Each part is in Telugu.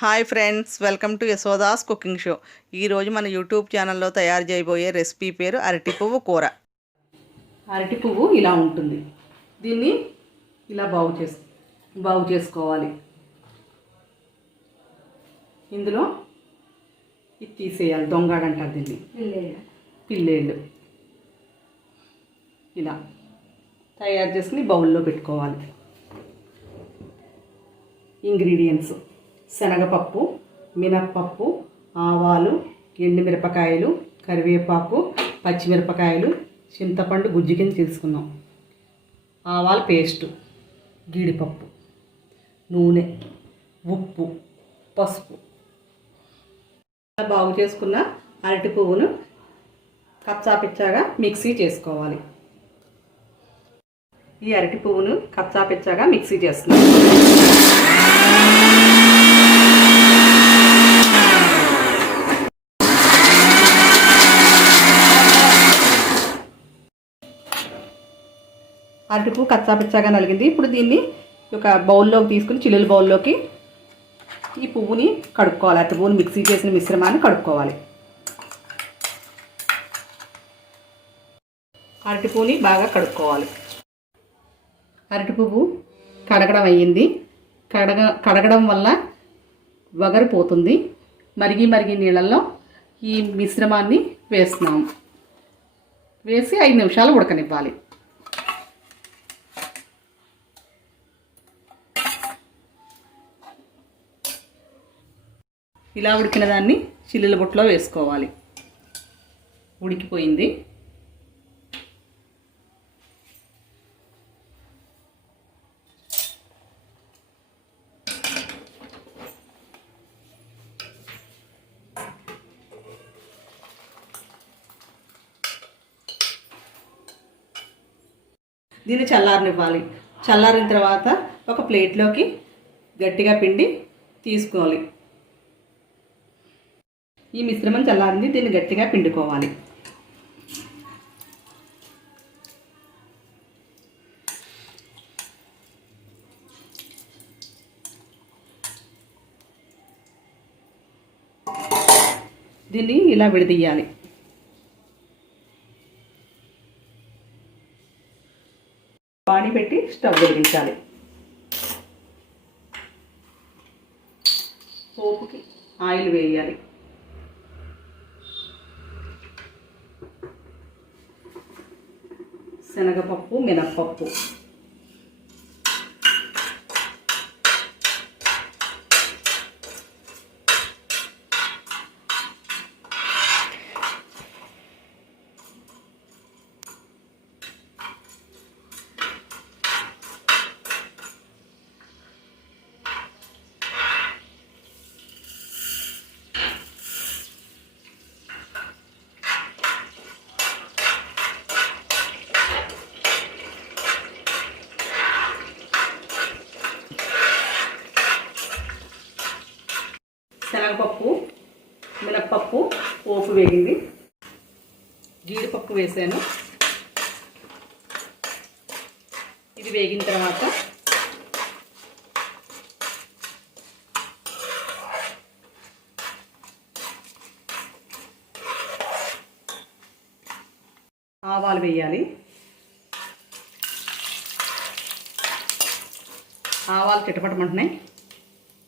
Hi friends, welcome to Yashoda's cooking show. ఈరోజు మన యూట్యూబ్ ఛానల్లో తయారు చేయబోయే రెసిపీ పేరు అరటి పువ్వు కూర. అరటి పువ్వు ఇలా ఉంటుంది. దీన్ని ఇలా బాగు చేసుకోవాలి. ఇందులో ఇది తీసేయాలి, దొంగాడంటారు దీన్ని, పిల్లేళ్ళు. ఇలా తయారు చేసుకుని బౌల్లో పెట్టుకోవాలి. ఇంగ్రీడియంట్స్: శనగపప్పు, మినప్పప్పు, ఆవాలు, ఎండుమిరపకాయలు, కరివేపాకు, పచ్చిమిరపకాయలు, చింతపండు గుజ్జు కింద తీసుకున్నాం, ఆవాల పేస్టు, జీడిపప్పు, నూనె, ఉప్పు, పసుపు. బాగు చేసుకున్న అరటి పువ్వును కచ్చాపిచ్చాగా మిక్సీ చేసుకోవాలి. ఈ అరటి పువ్వును కచ్చాపిచ్చాగా మిక్సీ చేస్తున్నాం. అరటి పువ్వు కచ్చాపిచ్చాగా నలిగింది. ఇప్పుడు దీన్ని ఒక బౌల్లోకి తీసుకుని, చిల్లుల బౌల్లోకి ఈ పువ్వుని కడుక్కోవాలి. అరటి పువ్వుని మిక్సీ చేసిన మిశ్రమాన్ని కడుక్కోవాలి. అరటి పువ్వుని బాగా కడుక్కోవాలి. అరటి పువ్వు కడగడం అయ్యింది. కడగడం వల్ల వగరు పోతుంది. మరిగి నీళ్ళల్లో ఈ మిశ్రమాన్ని వేస్తున్నాము. వేసి 5 నిమిషాలు ఉడకనివ్వాలి. ఇలా ఉడికిన దాన్ని చిల్లుల బుట్టలో వేసుకోవాలి. ఉడికిపోయింది. దీన్ని చల్లారనివ్వాలి. చల్లారిన తర్వాత ఒక ప్లేట్లోకి గట్టిగా పిండి తీసుకోవాలి. ఈ మిశ్రమం చల్లారింది. దీన్ని గట్టిగా పిండుకోవాలి. దీన్ని ఇలా విడదీయాలి. పానీ పెట్టి స్టవ్ వెలిగించాలి. పోపుకి ఆయిల్ వేయాలి. శనగపప్పు, మినప్పప్పు, శనగపప్పు, మినప్పప్పు పోపు వేగింది. జీడిపప్పు వేసాను. ఇది వేగిన తర్వాత ఆవాలు వేయాలి. ఆవాలు చిటపటమంటున్నాయి.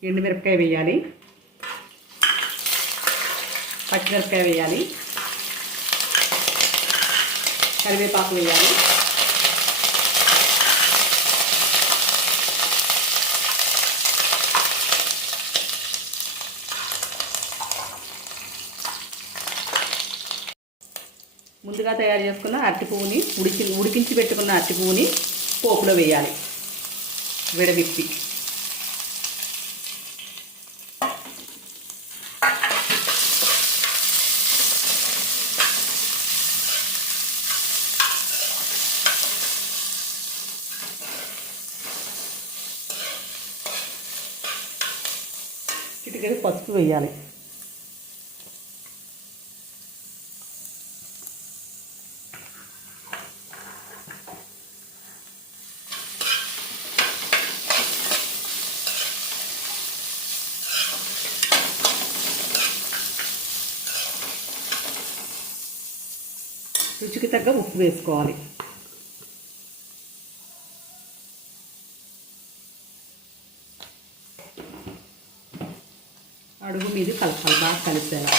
ఎండుమిరపకాయ వేయాలి. పచ్చిమిరపకాయ వేయాలి. కరివేపాకు వేయాలి. ముందుగా తయారు చేసుకున్న అరటి పువ్వుని, ఉడికించి పెట్టుకున్న అరటి పువ్వుని పోపులో వేయాలి. విడవిప్పి చిటికెడు పసుపు వేయాలి. రుచికి తగ్గ ఉప్పు వేసుకోవాలి. అడుగు మీద కలపాలి, బాగా కలిసేలా.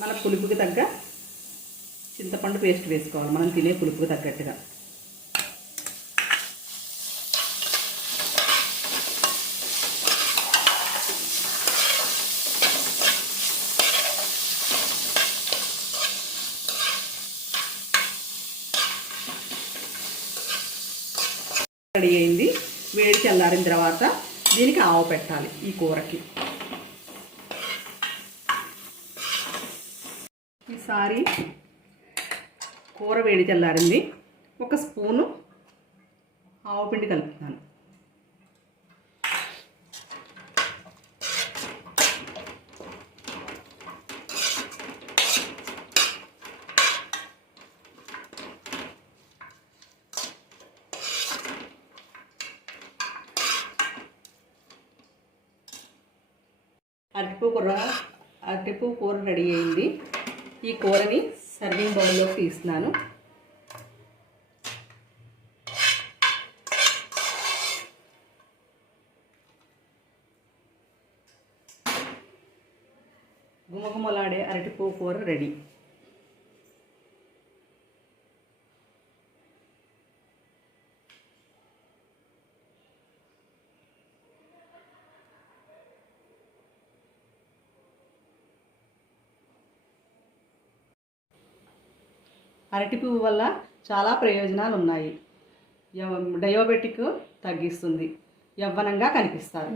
మన పులుపుకి తగ్గ చింతపండు పేస్ట్ వేసుకోవాలి, మనం తినే పులుపుకి తగ్గట్టుగా. రెడీ అయింది. వేడి చల్లారిన తర్వాత దీనికి ఆవు పెట్టాలి. ఈ కూరకి ఈసారి కూర వేడి చల్లారింది. 1 స్పూను ఆవు పిండి కలుపుతున్నాను. అరటిపువ్వు కూర రెడీ అయింది. ఈ కూరని సర్వింగ్ బౌల్లోకి తీస్తున్నాను. గుమగుమలాడే అరటిపువ్వు కూర రెడీ. అరటి పువ్వు వల్ల చాలా ప్రయోజనాలు ఉన్నాయి. డయాబెటిక్ తగ్గిస్తుంది, యవ్వనంగా కనిపిస్తారు.